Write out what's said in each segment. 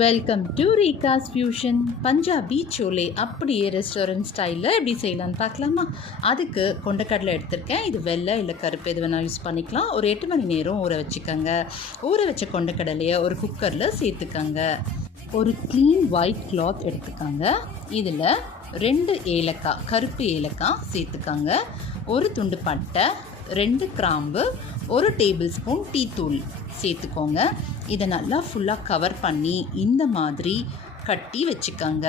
Welcome to ரீகாஸ் fusion. Punjabi chole அப்படியே restaurant ஸ்டைலில் எப்படி செய்யலான்னு பார்க்கலாமா? அதுக்கு கொண்டக்கடலை எடுத்திருக்கேன். இது வெள்ளை இல்லை கருப்பு எது வேணால் யூஸ் பண்ணிக்கலாம். ஒரு 8 மணி நேரம் ஊற வச்சுக்கோங்க. ஊற வச்ச கொண்டக்கடலையை ஒரு குக்கரில் சேர்த்துக்கோங்க. ஒரு க்ளீன் ஒயிட் கிளாத் எடுத்துக்கோங்க. இதில் 2 ஏலக்காய், கருப்பு ஏலக்காய் சேர்த்துக்கோங்க. ஒரு துண்டு பட்டை, 2 கிராம்பு, 1 டேபிள் ஸ்பூன் டீ தூள் சேர்த்துக்கோங்க. இதை நல்லா ஃபுல்லாக கவர் பண்ணி இந்த மாதிரி கட்டி வச்சுக்கோங்க.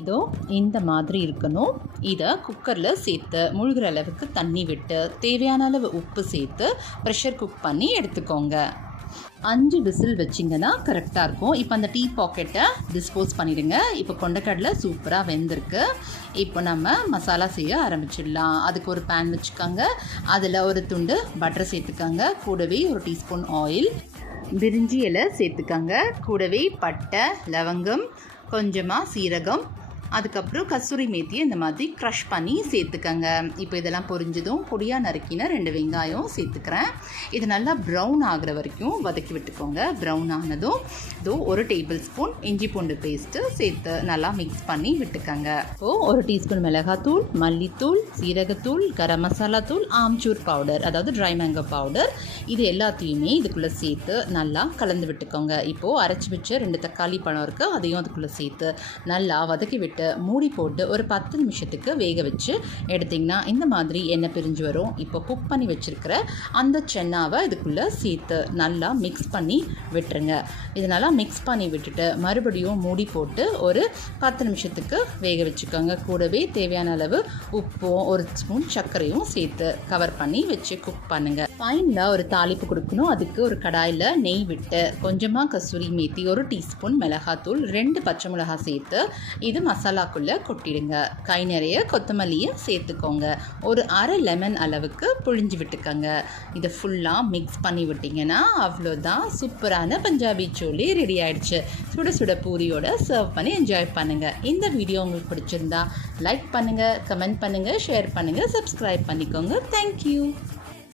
இதோ இந்த மாதிரி இருக்கணும். இதை குக்கரில் சேர்த்து முழுகிற அளவுக்கு தண்ணி விட்டு தேவையான அளவு உப்பு சேர்த்து ப்ரெஷர் குக் பண்ணி எடுத்துக்கோங்க. 5 விசில் வச்சிங்கன்னா கரெக்டாக இருக்கும். இப்போ அந்த டீ பாக்கெட்டை டிஸ்போஸ் பண்ணிடுங்க. இப்போ கொண்டக்கடலை சூப்பராக வெந்திருக்கு. இப்போ நம்ம மசாலா செய்ய ஆரம்பிச்சிடலாம். அதுக்கு ஒரு பேன் வச்சுக்கோங்க. அதில் ஒரு துண்டு பட்டர் சேர்த்துக்கோங்க. கூடவே ஒரு டீஸ்பூன் ஆயில், பிரிஞ்சி இலை சேர்த்துக்கோங்க. கூடவே பட்டை, லவங்கம், கொஞ்சமாக சீரகம், அதுக்கப்புறம் கசூரி மேத்தியை இந்த மாதிரி க்ரஷ் பண்ணி சேர்த்துக்கங்க. இப்போ இதெல்லாம் பொரிஞ்சதும் பொடியாக நறுக்கின 2 வெங்காயம் சேர்த்துக்கிறேன். இது நல்லா ப்ரௌன் ஆகிற வரைக்கும் வதக்கி விட்டுக்கோங்க. ப்ரௌன் ஆனதும் இதோ 1 டேபிள் ஸ்பூன் இஞ்சி பூண்டு பேஸ்ட்டு சேர்த்து நல்லா மிக்ஸ் பண்ணி விட்டுக்கோங்க. இப்போது 1 டீஸ்பூன் மிளகாத்தூள், மல்லித்தூள், சீரகத்தூள், கரம் மசாலா தூள், ஆம்ச்சூர் பவுடர் அதாவது ட்ரை மேங்கோ பவுடர், இது எல்லாத்தையுமே இதுக்குள்ளே சேர்த்து நல்லா கலந்து விட்டுக்கோங்க. இப்போது அரைச்சி வச்ச 2 தக்காளி பழம் இருக்குது, அதையும் அதுக்குள்ளே சேர்த்து நல்லா வதக்கி விட்டு மூடி போட்டு ஒரு 10 நிமிஷத்துக்கு வேக வச்சு எடுத்திங்கன்னா இந்த மாதிரி எண்ணெய் பிரிஞ்சு வரும். இப்போ குக் பண்ணி வச்சுருக்கிற அந்த சென்னாவை இதுக்குள்ளே சேர்த்து நல்லா மிக்ஸ் பண்ணி விட்டுருங்க. இது நல்லா மிக்ஸ் பண்ணி விட்டுட்டு மறுபடியும் மூடி போட்டு ஒரு 10 நிமிஷத்துக்கு வேக வச்சுக்கோங்க. கூடவே தேவையான அளவு உப்பும் 1 ஸ்பூன் சர்க்கரையும் சேர்த்து கவர் பண்ணி வச்சு குக் பண்ணுங்கள். ஃபைனலாக ஒரு தாளிப்பு கொடுக்கணும். அதுக்கு ஒரு கடாயில் நெய் விட்டு கொஞ்சமாக கசூரி மேத்தி, 1 டீஸ்பூன் மிளகாத்தூள், 2 பச்சை மிளகாய் சேர்த்து இது மசாலாக்குள்ளே கொட்டிடுங்க. கை நிறைய கொத்தமல்லியை சேர்த்துக்கோங்க. ஒரு அரை லெமன் அளவுக்கு புழிஞ்சு விட்டுக்கோங்க. இதை ஃபுல்லாக மிக்ஸ் பண்ணி விட்டிங்கன்னா அவ்வளோதான், சூப்பரான பஞ்சாபி சோலி ரெடி ஆகிடுச்சு. சுட சுட பூரியோட சர்வ் பண்ணி என்ஜாய் பண்ணுங்கள். இந்த வீடியோ உங்களுக்கு பிடிச்சிருந்தா லைக் பண்ணுங்கள், கமெண்ட் பண்ணுங்கள், ஷேர் பண்ணுங்கள், சப்ஸ்கிரைப் பண்ணிக்கோங்க. தேங்க்யூ.